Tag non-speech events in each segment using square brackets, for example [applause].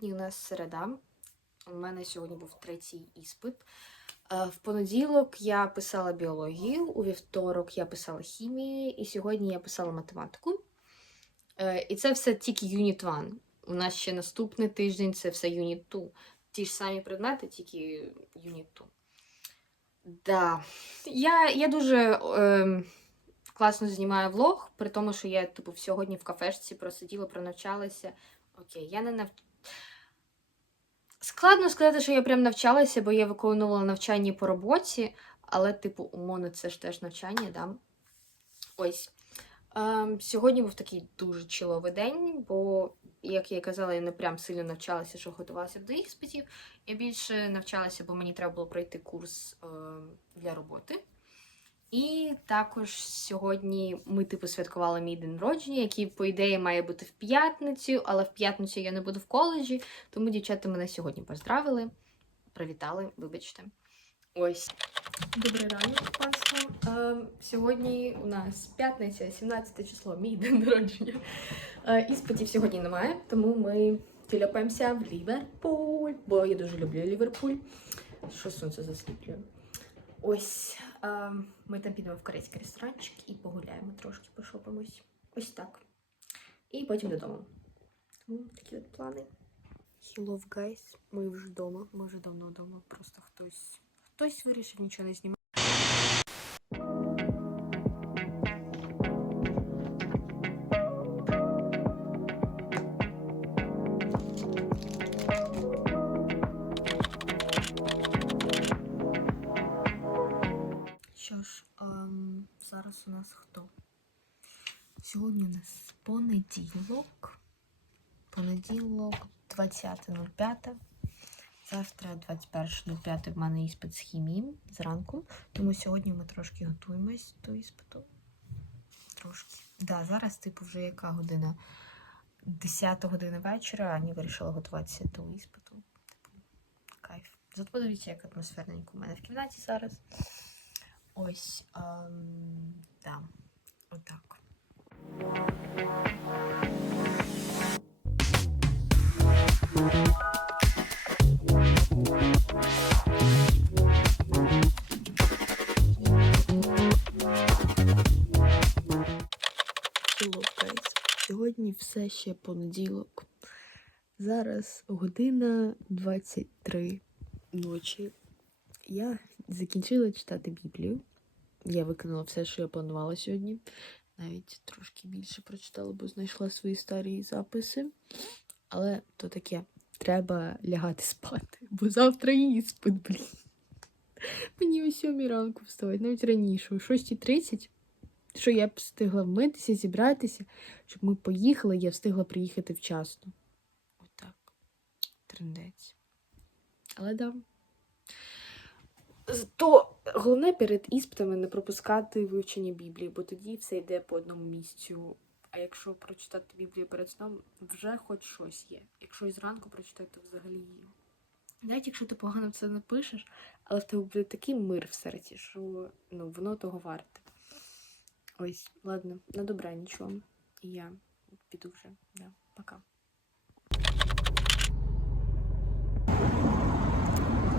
Сьогодні у нас середа. У мене сьогодні був третій іспит. Е, В понеділок я писала біологію, у вівторок я писала хімію, і сьогодні я писала математику. Е, І це все тільки Unit 1. У нас ще наступний тиждень це все Unit 2. Ті ж самі предмети, тільки Unit 2. Да. Я, я дуже е, класно знімаю влог, при тому, що я типу, сьогодні в кафешці просиділа, пронавчалася. Окей, я не нав... Складно сказати, що я прям навчалася, бо я виконувала навчання по роботі, але, типу, умовно, це ж теж навчання, да? Ось. Ем, сьогодні був такий дуже чиловий день, бо, як я і казала, я не прям сильно навчалася, що готувалася до іспитів. Я більше навчалася, бо мені треба було пройти курс ем, для роботи. І також сьогодні ми типу святкували мій день народження, який, по ідеї, має бути в п'ятницю, але в п'ятницю я не буду в коледжі, тому дівчата мене сьогодні поздравили, привітали, вибачте. Ось. Добрий ранок, панство. Ем, сьогодні у нас п'ятниця, 17 число, мій день народження. Е, іспитів сьогодні немає, тому ми тіляпаємося в Ліверпуль, бо я дуже люблю Ліверпуль. Що сонце засліплює. Ось е, ми там підемо в корейський ресторанчик і погуляємо трошки, пошопимось. Ось так. І потім додому. Тому такі от плани. Hello, guys. Ми вже вдома. Ми вже давно вдома. Просто хтось хтось вирішив нічого не знімати. Сьогодні у нас понеділок. Понеділок 20.05. Завтра 21.05 в мене іспит з хімії зранку. Тому сьогодні ми трошки готуємось до іспиту. Трошки. Да, зараз, типу, вже яка година? 10 година вечора, Ані вирішила готуватися до іспиту. Типу, кайф. Зато подивіться, як атмосферненько у мене в кімнаті зараз. Ось, ем, да, отак. Сьогодні все ще понеділок. Зараз година 23 ночі. Я закінчила читати Біблію. Я виконала все, що я планувала сьогодні. Навіть трошки більше прочитала, бо знайшла свої старі записи. Але то таке, треба лягати спати, бо завтра іспит, блін. Мені о 7 ранку вставати, навіть раніше, о 6.30, що я б встигла вмитися, зібратися, щоб ми поїхали, я встигла приїхати вчасно. Отак. Трендець. Але да. То головне перед іспитами не пропускати вивчення Біблії, бо тоді все йде по одному місцю. А якщо прочитати Біблію перед сном, вже хоч щось є. Якщо і зранку прочитати, то взагалі є. Навіть якщо ти погано це напишеш, але в тебе буде такий мир в серці, що ну, воно того варте. Ось, ладно, на добраніч вам. І я піду вже. Да, пока.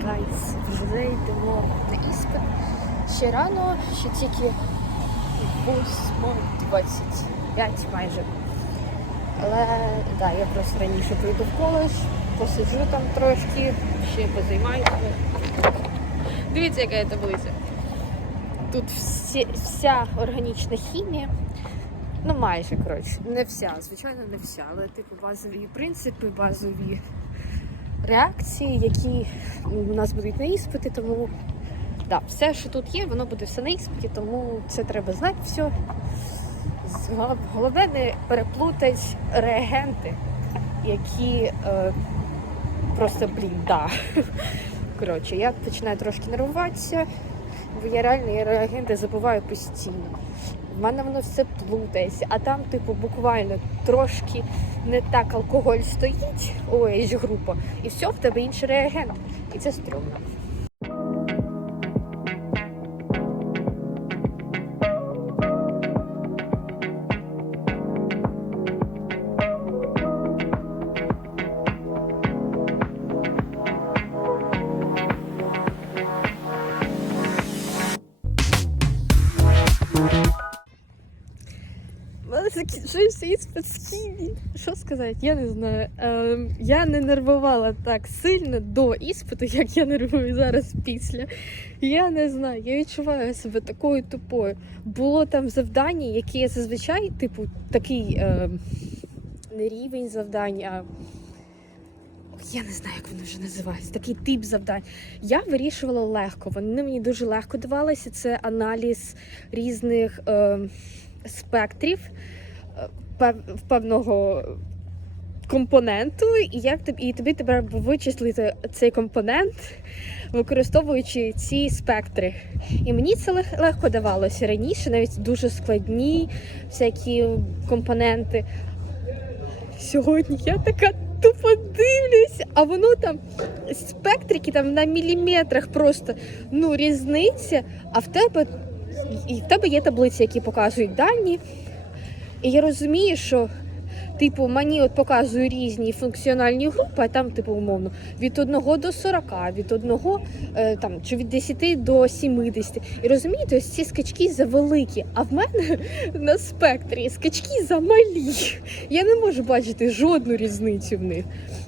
Гайс, вже йдемо на іспит. Ще рано, ще тільки 8.25 майже. Але да, я просто раніше прийду в коледж, посиджу там трошки, ще позаймаюся. Дивіться, яка я таблиця. Тут всі, вся органічна хімія. Ну, майже, коротше, не вся, звичайно, не вся, але типу базові принципи, базові реакції, які у нас будуть на іспиті, тому да, все, що тут є, воно буде все на іспиті, тому це треба знати все. Головне не переплутати реагенти, які е, просто, блін, да. [laughs] Коротше, я починаю трошки нервуватися, бо я реально я реагенти забуваю постійно. В мене воно все плутається, а там, типу, буквально трошки не так алкоголь стоїть, ой, група, і все, в тебе інший реагент. І це стрьомно. Що сказати, я не знаю. Ем, я не нервувала так сильно до іспиту, як я нервую зараз після. Я не знаю, я відчуваю себе такою тупою. Було там завдання, які я зазвичай, типу, такий ем, не рівень завдань, а я не знаю, як воно вже називається. Такий тип завдань. Я вирішувала легко. Вони мені дуже легко давалися. Це аналіз різних е, спектрів е, певного компоненту, і як тобі, і тобі треба вичислити цей компонент, використовуючи ці спектри. І мені це лег- легко давалося раніше, навіть дуже складні всякі компоненти. Сьогодні я така тупо дивлюсь, а воно там спектрики там на міліметрах просто ну різниця. А в тебе і в тебе є таблиці, які показують дані. І я розумію, що типу мені от показує різні функціональні групи, а там, типу, умовно, від 1 до 40, від 1 е, там чи від 10 до 70. І розумієте, ось ці скачки завеликі, а в мене [laughs] на спектрі скачки замалі. Я не можу бачити жодну різницю в них.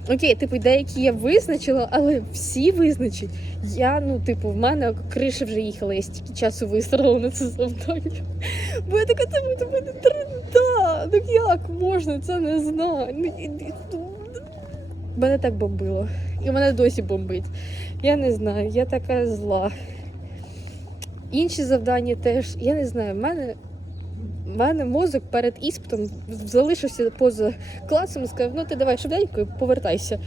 Окей, типу, деякі я визначила, але всі визначить. Я, ну, типу, в мене криша вже їхала, я стільки часу вистрадала на це завдання. Бо я така, до мене тренда. Ну як можна, це не знаю. Ну, ну, Мене так бомбило. І мене досі бомбить. Я не знаю, я така зла. Інші завдання теж, я не знаю, в мене. в мене мозок перед іспитом залишився поза класом і сказав, ну ти давай швиденько і повертайся.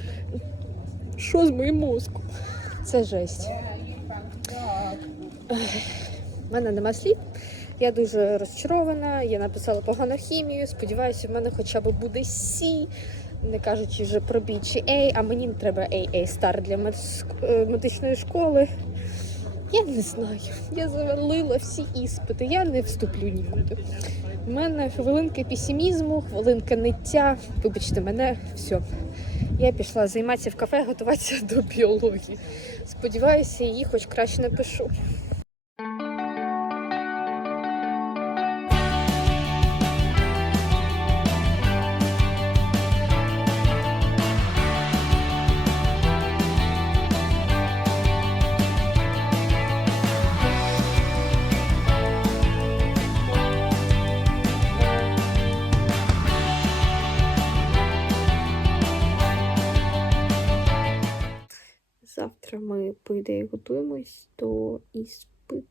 Що з моїм мозком? Це жесть. У мене нема слів. Я дуже розчарована, я написала погану хімію. Сподіваюся, в мене хоча б буде Сі, не кажучи вже про B чи A, а мені треба AA стар для е, медичної школи. Я не знаю. Я завалила всі іспити, я не вступлю нікуди. У мене хвилинка песимізму, хвилинка ниття. Вибачте мене, все. Я пішла займатися в кафе, готуватися до біології. Сподіваюся, її хоч краще напишу. По ідеї, готуємось до іспиту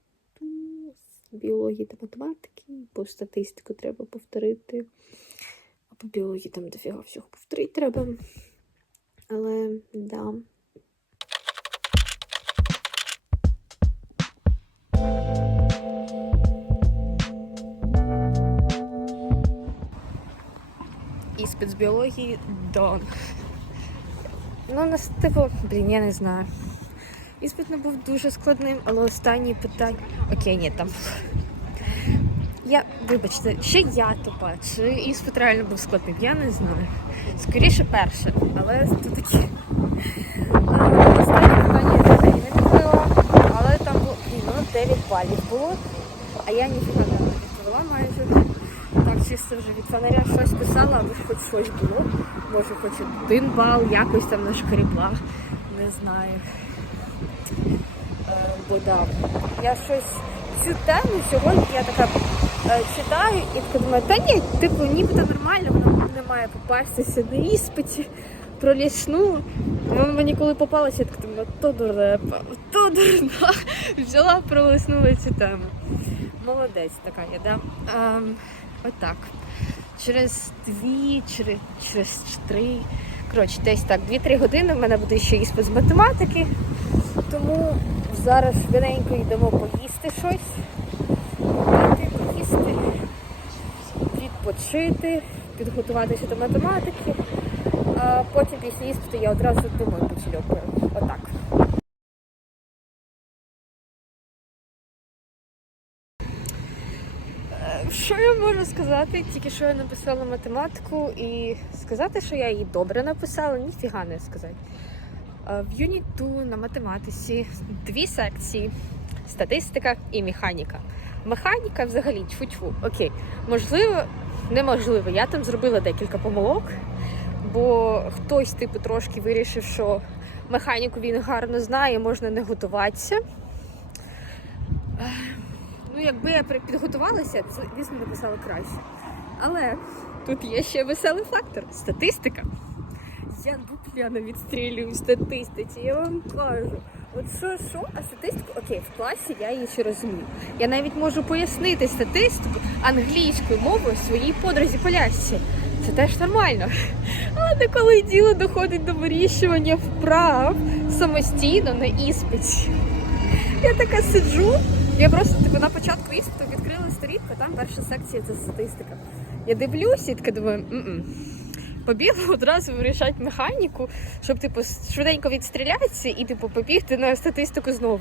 з біології та математики. По статистику треба повторити. А по біології там дофіга всього повторити треба. Але да. Іспит з біології дон. Ну, нас, типу, блін, я не знаю. Іспит не був дуже складним, але останні питання. Окей, ні, там. Я, вибачте, ще я тупа, чи іспит реально був складним, я не знаю. Скоріше перше, але тут такі. А, Останні питання я не відповіла, але там було ну, 9 балів було, а я ніфіга не відповіла майже. Так, чисто вже від фонаря щось писала, аби хоч щось було. Може, хоч один бал, якось там нашкрібла. Не знаю. Да. Я щось цю тему сьогодні я така е, читаю і така думаю, та ні, типу, нібито нормально, воно не має попастися на іспиті про лісну. Воно мені коли попалося, я така думаю, то дурепа, то дурна. [laughs] Взяла, пролиснула цю тему. Молодець така я, да? Ем, отак. Через дві, через, через три. Коротше, десь так, 2-3 години в мене буде ще іспит з математики. Тому зараз швиденько йдемо поїсти щось. Попити, поїсти, відпочити, підготуватися до математики. А потім після іспиту я одразу думаю почільокую. Отак. Що я можу сказати? Тільки що я написала математику і сказати, що я її добре написала, ніфіга не сказати. Е, В юніту на математиці дві секції: статистика і механіка. Механіка взагалі тьфу-тьфу. Окей, можливо, неможливо. Я там зробила декілька помилок, бо хтось, типу, трошки вирішив, що механіку він гарно знає, можна не готуватися. Ну, якби я підготувалася, це, звісно, написала краще. Але тут є ще веселий фактор статистика. Я дупляно відстрілюю в статистиці, я вам кажу. От що, що, а статистику, окей, в класі я її ще розумію. Я навіть можу пояснити статистику англійською мовою своїй подрузі полясці. Це теж нормально. Але коли діло доходить до вирішування вправ самостійно на іспиті. Я така сиджу, я просто типу, на початку іспиту відкрила сторінку, там перша секція це статистика. Я дивлюся і така думаю, м побігла [laughs] одразу вирішати механіку, щоб типу швиденько відстрілятися і типу побігти на статистику знову.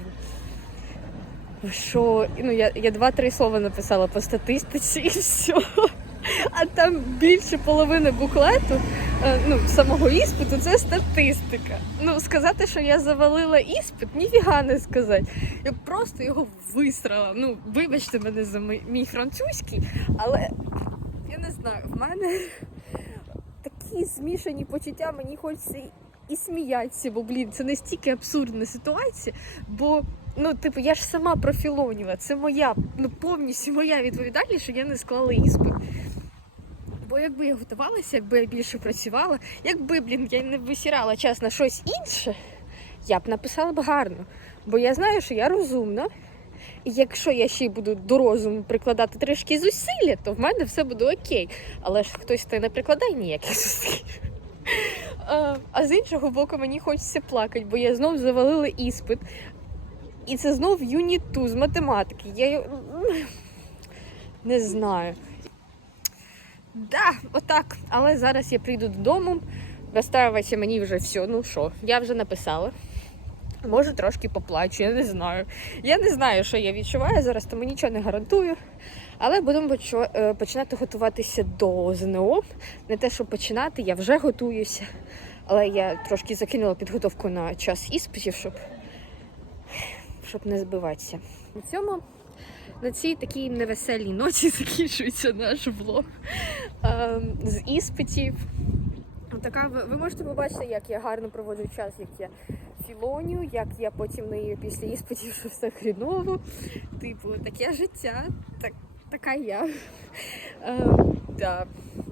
Що ну я, я два-три слова написала по статистиці і все. А там більше половини буклету, е, ну, самого іспиту це статистика. Ну, сказати, що я завалила іспит, ніфіга не сказати. Я просто його висрала. Ну, вибачте мене за мій, мій французький, але я не знаю, в мене такі змішані почуття, мені хочеться і- сміятися, бо блін, це настільки абсурдна ситуація. Бо, ну, типу, я ж сама профілоніла, це моя, ну повністю моя відповідальність, що я не склала іспит. Бо якби я готувалася, якби я більше працювала, якби, блін, я не висірала час на щось інше, я б написала б гарно. Бо я знаю, що я розумна. Якщо я ще й буду до розуму прикладати трішки зусилля, то в мене все буде окей. Але ж хтось то не прикладає ніяких зусиль. [laughs] А, з іншого боку, мені хочеться плакати, бо я знов завалила іспит. І це знов юніт-2 з математики. Я [laughs] не знаю. Да, отак. Але зараз я прийду додому, виставиться мені вже все. Ну що, я вже написала. Може, трошки поплачу, я не знаю. Я не знаю, що я відчуваю зараз, тому нічого не гарантую. Але будемо е, починати готуватися до ЗНО. Не те, щоб починати, я вже готуюся. Але я трошки закинула підготовку на час іспитів, щоб, щоб не збиватися. На цьому на цій такій невеселій ноті [laughs] закінчується наш влог ем, з іспитів. Така, ви можете побачити, як я гарно проводжу час, як я філоню, як я потім нею після іспитів, що все хріново. Типу, таке життя, так, така я. Ем, да.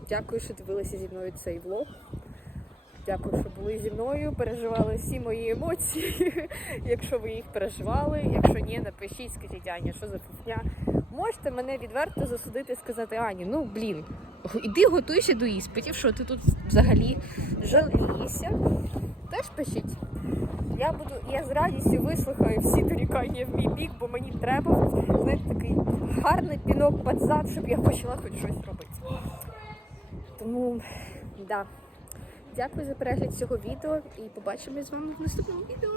Дякую, що дивилися зі мною цей влог. Дякую, що були зі мною, переживали всі мої емоції. [laughs] Якщо ви їх переживали, якщо ні, напишіть, скажіть, Аня, що за фігня. Можете мене відверто засудити і сказати, Ані, ну блін, іди готуйся до іспитів, що ти тут взагалі жалієшся. Теж пишіть. Я буду, я з радістю вислухаю всі дорікання в мій бік, бо мені треба знаєте, такий гарний пінок під зад, щоб я почала хоч щось робити. Тому да. Дякую за перегляд цього відео і побачимось з вами в наступному відео.